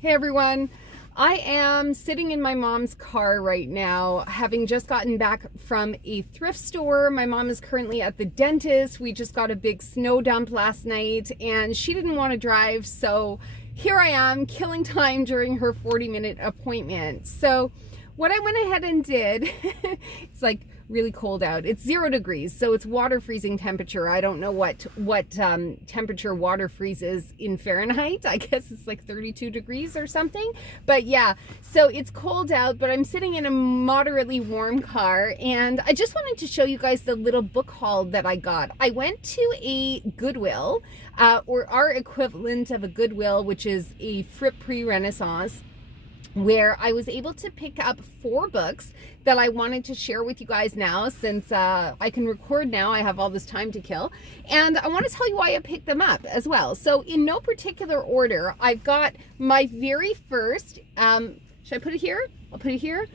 Hey everyone, I am sitting in my mom's car right now, having just gotten back from a thrift store. My mom is currently at the dentist. We just got a big snow dump last night and she didn't want to drive, so here I am killing time during her 40-minute appointment. So what I went ahead and did, it's like really cold out. It's 0 degrees, so it's water freezing temperature. I don't know what temperature water freezes in Fahrenheit. I guess it's like 32 degrees or something. But yeah, so it's cold out, but I'm sitting in a moderately warm car, and I just wanted to show you guys the little book haul that I got. I went to a Goodwill, or our equivalent of a Goodwill, which is a Friperie Renaissance, where I was able to pick up 4 books that I wanted to share with you guys now, since I can record now. I have all this time to kill, and I want to tell you why I picked them up as well. So in no particular order, I've got my very first, should I put it here? I'll put it here.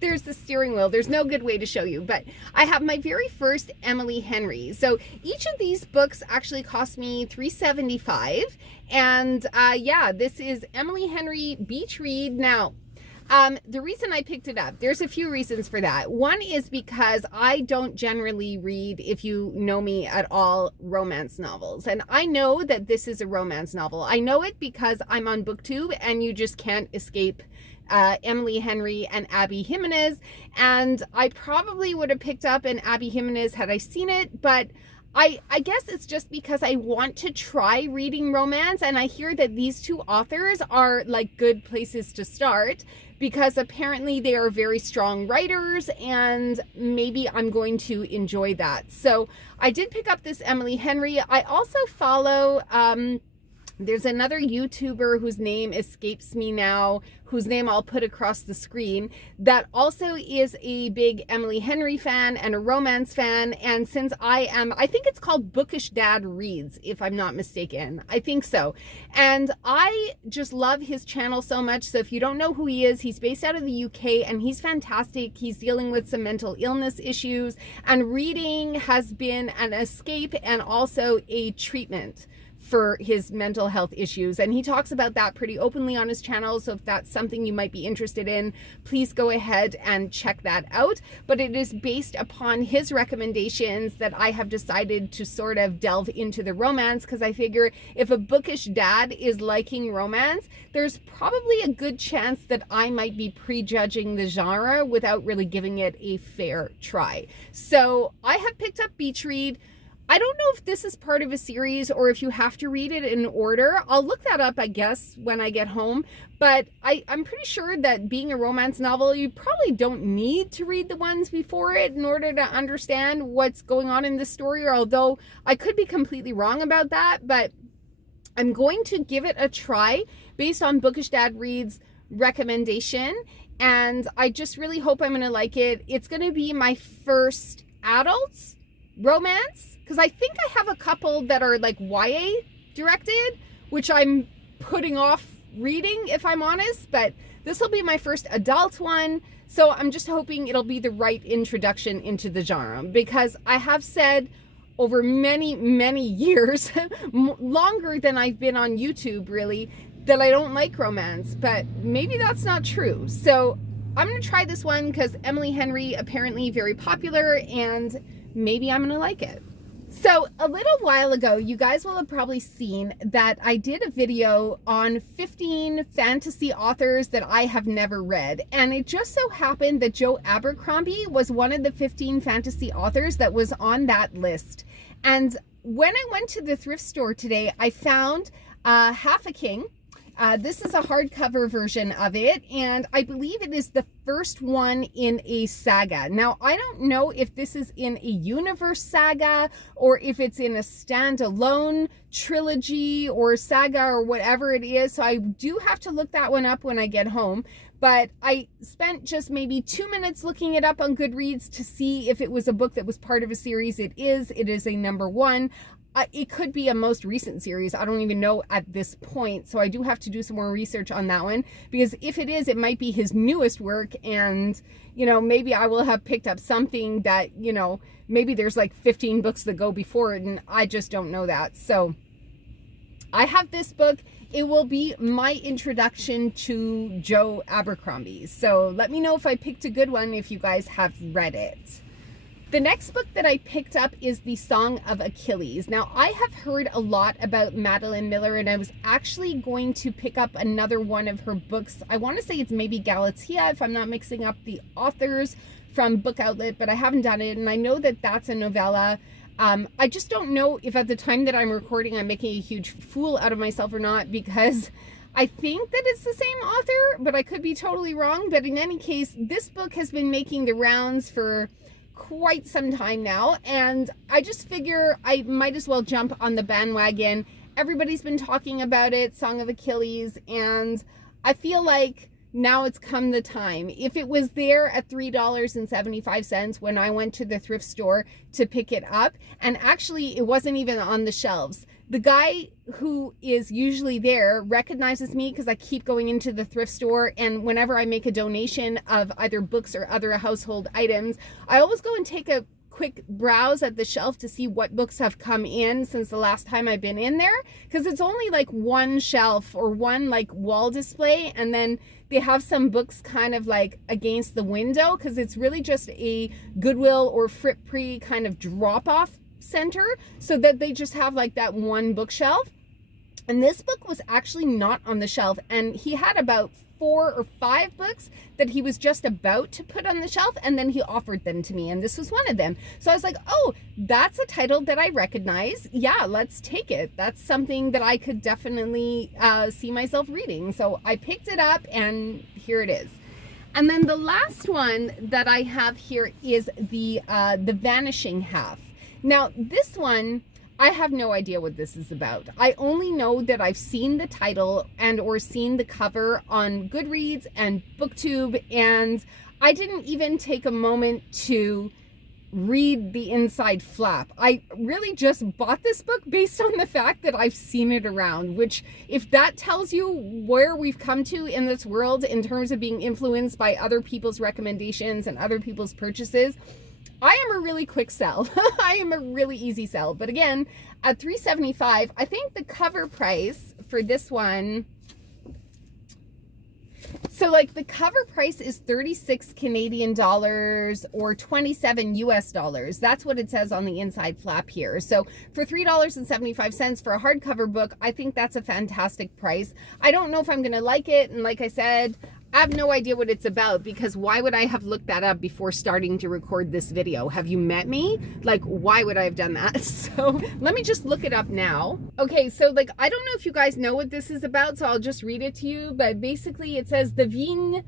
There's the steering wheel. There's no good way to show you, but I have my very first Emily Henry. So each of these books actually cost me $3.75. And yeah, this is Emily Henry Beach Read. Now, the reason I picked it up, there's a few reasons for that. One is because I don't generally read, if you know me at all, romance novels. And I know that this is a romance novel. I know it because I'm on BookTube and you just can't escape Emily Henry and Abby Jimenez. And I probably would have picked up an Abby Jimenez had I seen it, but I guess it's just because I want to try reading romance, and I hear that these two authors are like good places to start because apparently they are very strong writers, and maybe I'm going to enjoy that. So I did pick up this Emily Henry. I also follow there's another YouTuber whose name escapes me now, whose name I'll put across the screen, that also is a big Emily Henry fan and a romance fan. And since I think it's called Bookish Dad Reads, if I'm not mistaken. I think so. And I just love his channel so much. So if you don't know who he is, he's based out of the UK and he's fantastic. He's dealing with some mental illness issues, and reading has been an escape and also a treatment for his mental health issues, and he talks about that pretty openly on his channel. So if that's something you might be interested in, please go ahead and check that out. But it is based upon his recommendations that I have decided to sort of delve into the romance, because I figure if a bookish dad is liking romance, there's probably a good chance that I might be prejudging the genre without really giving it a fair try. So I have picked up Beach Read. I don't know if this is part of a series or if you have to read it in order. I'll look that up, I guess, when I get home. But I'm pretty sure that being a romance novel, you probably don't need to read the ones before it in order to understand what's going on in the story. Although I could be completely wrong about that, but I'm going to give it a try based on Bookish Dad Reads recommendation. And I just really hope I'm going to like it. It's going to be my first adult romance, because I think I have a couple that are like YA directed, which I'm putting off reading, if I'm honest, but this will be my first adult one. So I'm just hoping it'll be the right introduction into the genre, because I have said over many, many years, longer than I've been on YouTube really, that I don't like romance, but maybe that's not true. So I'm going to try this one because Emily Henry apparently very popular, and maybe I'm going to like it. So a little while ago, you guys will have probably seen that I did a video on 15 fantasy authors that I have never read. And it just so happened that Joe Abercrombie was one of the 15 fantasy authors that was on that list. And when I went to the thrift store today, I found Half a King. This is a hardcover version of it, and I believe it is the first one in a saga. Now, I don't know if this is in a universe saga or if it's in a standalone trilogy or saga or whatever it is, so I do have to look that one up when I get home. But I spent just maybe 2 minutes looking it up on Goodreads to see if it was a book that was part of a series. It is a #1. It could be a most recent series. I don't even know at this point. So I do have to do some more research on that one, because if it is, it might be his newest work. And, you know, maybe I will have picked up something that, you know, maybe there's like 15 books that go before it and I just don't know that. So I have this book. it will be my introduction to Joe Abercrombie. So let me know if I picked a good one, if you guys have read it. The next book that I picked up is The Song of Achilles. Now, I have heard a lot about Madeline Miller, and I was actually going to pick up another one of her books. I want to say it's maybe Galatea, if I'm not mixing up the authors from Book Outlet, but I haven't done it, and I know that that's a novella. I just don't know if at the time that I'm recording I'm making a huge fool out of myself or not, because I think that it's the same author, but I could be totally wrong. But in any case, this book has been making the rounds for quite some time now, and I just figure I might as well jump on the bandwagon. Everybody's been talking about it, Song of Achilles, and I feel like now it's come the time. If it was there at $3.75 when I went to the thrift store to pick it up, and actually it wasn't even on the shelves. The guy who is usually there recognizes me because I keep going into the thrift store, and whenever I make a donation of either books or other household items, I always go and take a quick browse at the shelf to see what books have come in since the last time I've been in there, because it's only like one shelf or one like wall display, and then they have some books kind of like against the window, because it's really just a Goodwill or Fripp kind of drop-off center, so that they just have like that one bookshelf. And this book was actually not on the shelf, and he had about 4 or 5 books that he was just about to put on the shelf, and then he offered them to me, and this was one of them. So I was like, oh, that's a title that I recognize. Yeah, let's take it. That's something that I could definitely see myself reading. So I picked it up, and here it is. And then the last one that I have here is the Vanishing Half. Now, this one, I have no idea what this is about. I only know that I've seen the title and or seen the cover on Goodreads and BookTube, and I didn't even take a moment to read the inside flap. I really just bought this book based on the fact that I've seen it around, which, if that tells you where we've come to in this world in terms of being influenced by other people's recommendations and other people's purchases, I am a really quick sell. I am a really easy sell. But again, at $3.75, I think the cover price for this one, so like the cover price is 36 Canadian dollars or 27 US dollars. That's what it says on the inside flap here. So for $3.75 for a hardcover book, I think that's a fantastic price. I don't know if I'm going to like it. And like I said, I have no idea what it's about, because why would I have looked that up before starting to record this video? Have you met me? Like, why would I have done that? So let me just look it up now. Okay, so like, I don't know if you guys know what this is about, so I'll just read it to you. But basically it says the Vignes,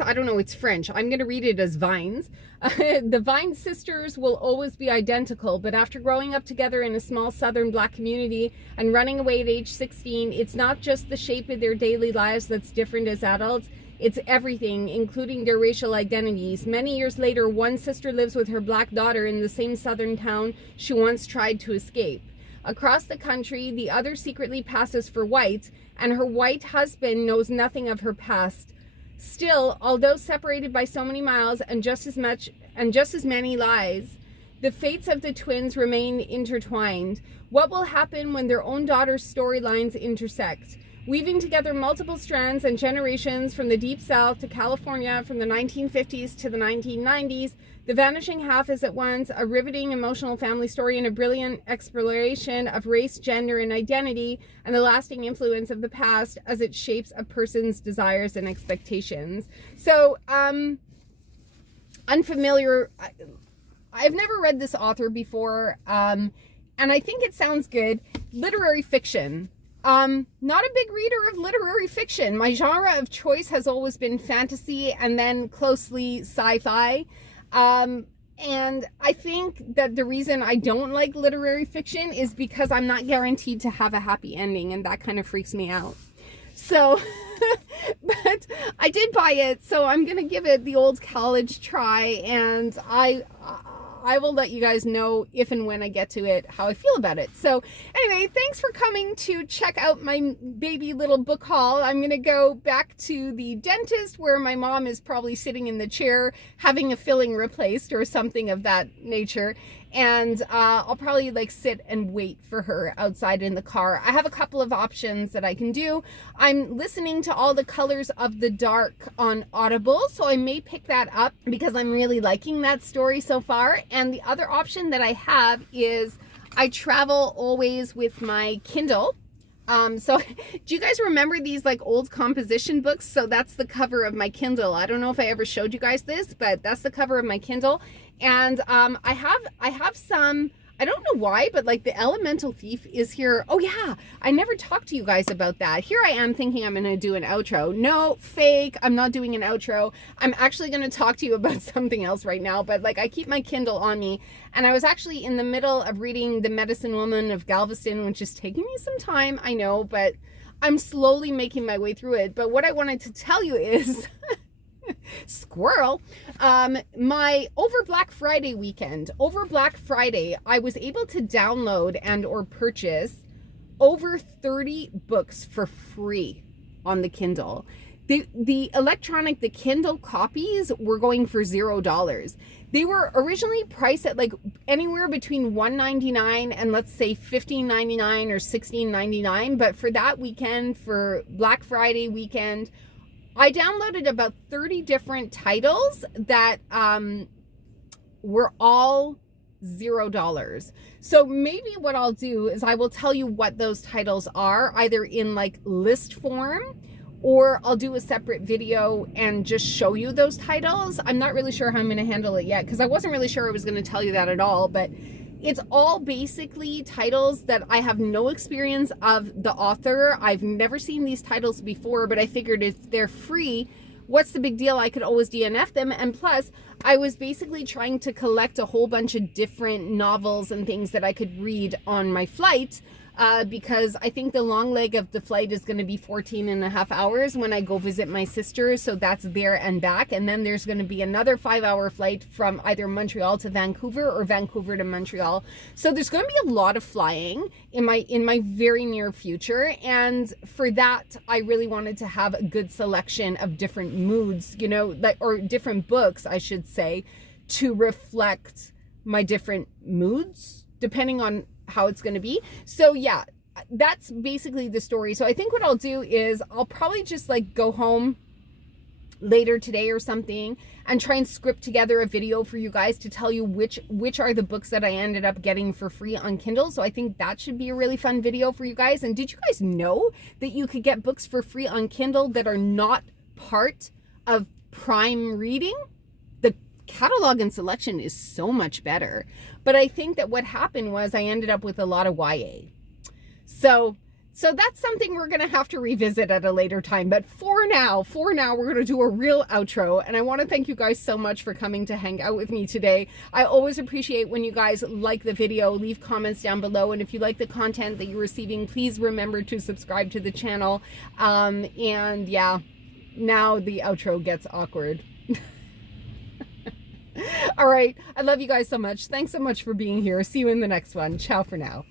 I don't know, it's French. I'm going to read it as Vines. The Vine sisters will always be identical, but after growing up together in a small southern Black community and running away at age 16, it's not just the shape of their daily lives that's different as adults. It's everything, including their racial identities. Many years later, one sister lives with her Black daughter in the same southern town she once tried to escape. Across the country, the other secretly passes for white, and her white husband knows nothing of her past. Still, although separated by so many miles and just as many lies, the fates of the twins remain intertwined. What will happen when their own daughter's storylines intersect? Weaving together multiple strands and generations from the Deep South to California, from the 1950s to the 1990s, The Vanishing Half is at once a riveting emotional family story and a brilliant exploration of race, gender, and identity, and the lasting influence of the past as it shapes a person's desires and expectations. So, unfamiliar. I've never read this author before, and I think it sounds good. Literary fiction. Not a big reader of literary fiction. My genre of choice has always been fantasy and then closely sci-fi. And I think that the reason I don't like literary fiction is because I'm not guaranteed to have a happy ending, and that kind of freaks me out. So, but I did buy it, so I'm going to give it the old college try, and I will let you guys know if and when I get to it how I feel about it. So anyway, thanks for coming to check out my baby little book haul. I'm going to go back to the dentist, where my mom is probably sitting in the chair having a filling replaced or something of that nature. and I'll probably like sit and wait for her outside in the car. I have a couple of options that I can do. I'm listening to All the Colors of the Dark on Audible, so I may pick that up because I'm really liking that story so far. And the other option that I have is I travel always with my Kindle. So do you guys remember these like old composition books? So that's the cover of my Kindle. I don't know if I ever showed you guys this, but that's the cover of my Kindle. And I have some, I don't know why, but like the Elemental Thief is here. Oh yeah, I never talked to you guys about that. Here I am thinking I'm gonna do an outro. No, fake, I'm not doing an outro. I'm actually gonna talk to you about something else right now, but like I keep my Kindle on me, and I was actually in the middle of reading The Medicine Woman of Galveston, which is taking me some time, I know, but I'm slowly making my way through it. But what I wanted to tell you is squirrel, my over Black Friday weekend, I was able to download and or purchase over 30 books for free on the Kindle. The Kindle copies were going for $0. They were originally priced at like anywhere between $1.99 and let's say $15.99 or $16.99. But for that weekend, for Black Friday weekend, I downloaded about 30 different titles that were all $0. So maybe what I'll do is I will tell you what those titles are, either in like list form, or I'll do a separate video and just show you those titles. I'm not really sure how I'm going to handle it yet, because I wasn't really sure I was going to tell you that at all, but it's all basically titles that I have no experience of the author. I've never seen these titles before, but I figured if they're free, what's the big deal? I could always DNF them. And plus, I was basically trying to collect a whole bunch of different novels and things that I could read on my flight, because I think the long leg of the flight is going to be 14 and a half hours when I go visit my sister. So that's there and back. And then there's going to be another 5-hour flight from either Montreal to Vancouver or Vancouver to Montreal. So there's going to be a lot of flying in my very near future. And for that, I really wanted to have a good selection of different moods, you know, like, or different books, I should say, to reflect my different moods, depending on how it's going to be. So yeah, that's basically the story. So I think what I'll do is I'll probably just like go home later today or something and try and script together a video for you guys to tell you which are the books that I ended up getting for free on Kindle. So I think that should be a really fun video for you guys. And did you guys know that you could get books for free on Kindle that are not part of Prime Reading? The catalog and selection is so much better. But I think that what happened was I ended up with a lot of YA. So that's something we're going to have to revisit at a later time. But for now, we're going to do a real outro. And I want to thank you guys so much for coming to hang out with me today. I always appreciate when you guys like the video, leave comments down below. And if you like the content that you're receiving, please remember to subscribe to the channel. And yeah, now the outro gets awkward. All right. I love you guys so much. Thanks so much for being here. See you in the next one. Ciao for now.